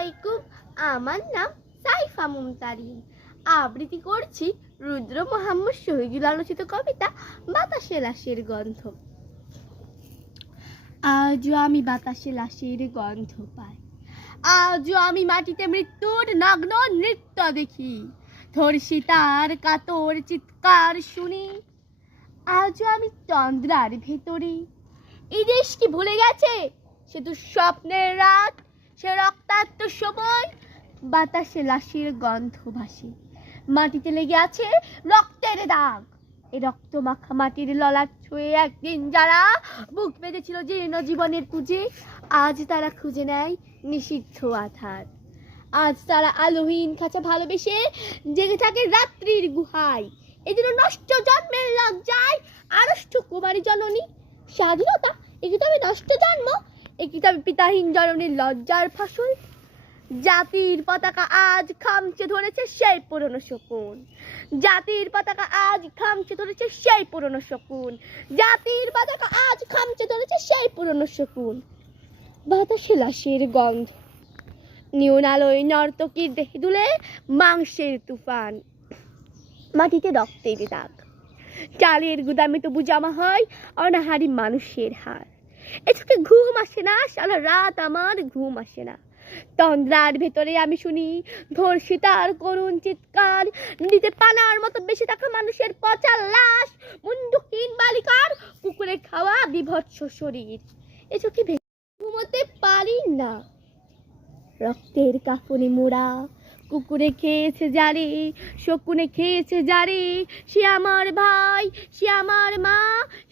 আলাইকুম, আমার নাম সাইফা মুমতারিন। আবৃত্তি করছি রুদ্র মোহাম্মদ শহীদুল আলোচিত কবিতা বাতাসে লাশের গন্ধ। আজও আমি বাতাসে লাশের গন্ধ পাই, আজও আমি মাটিতে মৃত্যুর নগ্ন নৃত্য দেখি, ধর্ষিতার কাতর চিৎকার শুনি। আজও আমি তন্দ্রার ভেতরে। এই দেশ কি ভুলে গেছে সে দুঃস্বপ্নের রাত, সে রক্তাক্ত সময়? বাতাসে লাশের গন্ধ ভাসে, মাটিতে লেগে আছে রক্তের দাগ। এই রক্ত মাখা মাটির ললাট ছুঁয়ে একদিন যারা বুক বেঁধেছিল জীর্ণ জীবনের পুঁজে, আজ তারা খুঁজে নেয় নিষিদ্ধ আধার। আজ তারা আলোহীন খাঁচা ভালোবেসে জেগে থাকে রাত্রির গুহায়। এদিন নষ্ট জন্মের লজ্জায় আড়ষ্ট কুমারী জননী। স্বাধীনতা এ কি তবে নষ্ট জন্ম? এ কি তবে পিতাহীন জননীর লজ্জার ফসল? জাতির পতাকা আজ খামচে ধরেছে সেই পুরনো শকুন, জাতির পতাকা আজ খামচে ধরেছে সেই পুরনো শকুন, জাতির পতাকা আজ খামচে ধরেছে সেই পুরনো শকুন। বাতাসে লাশের গন্ধ, নিউন আলোয় নর্তকীর দেহে দুলে মাংসের তুফান, মাটিতে রক্তের দাগ। চালের গুদামে তবু জমা হয় অনাহারী মানুষের হার। এ চোখে ঘুম আসে না, সারা রাত আমার ঘুম আসে না। তন্দ্রার ভেতরে আমি শুনি ধর্ষিতার করুণ চিৎকার, নিতে পানার মতো বেশি থাকা মানুষের পচা লাশ, মুন্ডুহীন বালিকার কুকুরে খাওয়া বিভৎস শরীর। এ চোখে ঘুমোতে পারি না। রক্তের কাফনে মোড়া কুকুরে খেয়েছে জারে, শকুনে খেয়েছে জারে। সে আমার ভাই, সে আমার মা,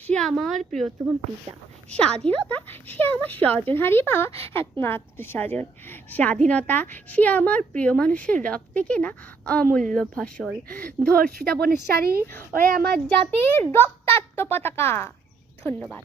সে আমার প্রিয়তম পিতা। স্বাধীনতা সে আমার স্বজন হারিয়ে পাওয়া একমাত্র স্বজন। স্বাধীনতা সে আমার প্রিয় মানুষের রক্তে কেনা অমূল্য ফসল। ধর্ষিতা বনের শাড়ি ওই আমার জাতির রক্তাক্ত পতাকা। ধন্যবাদ।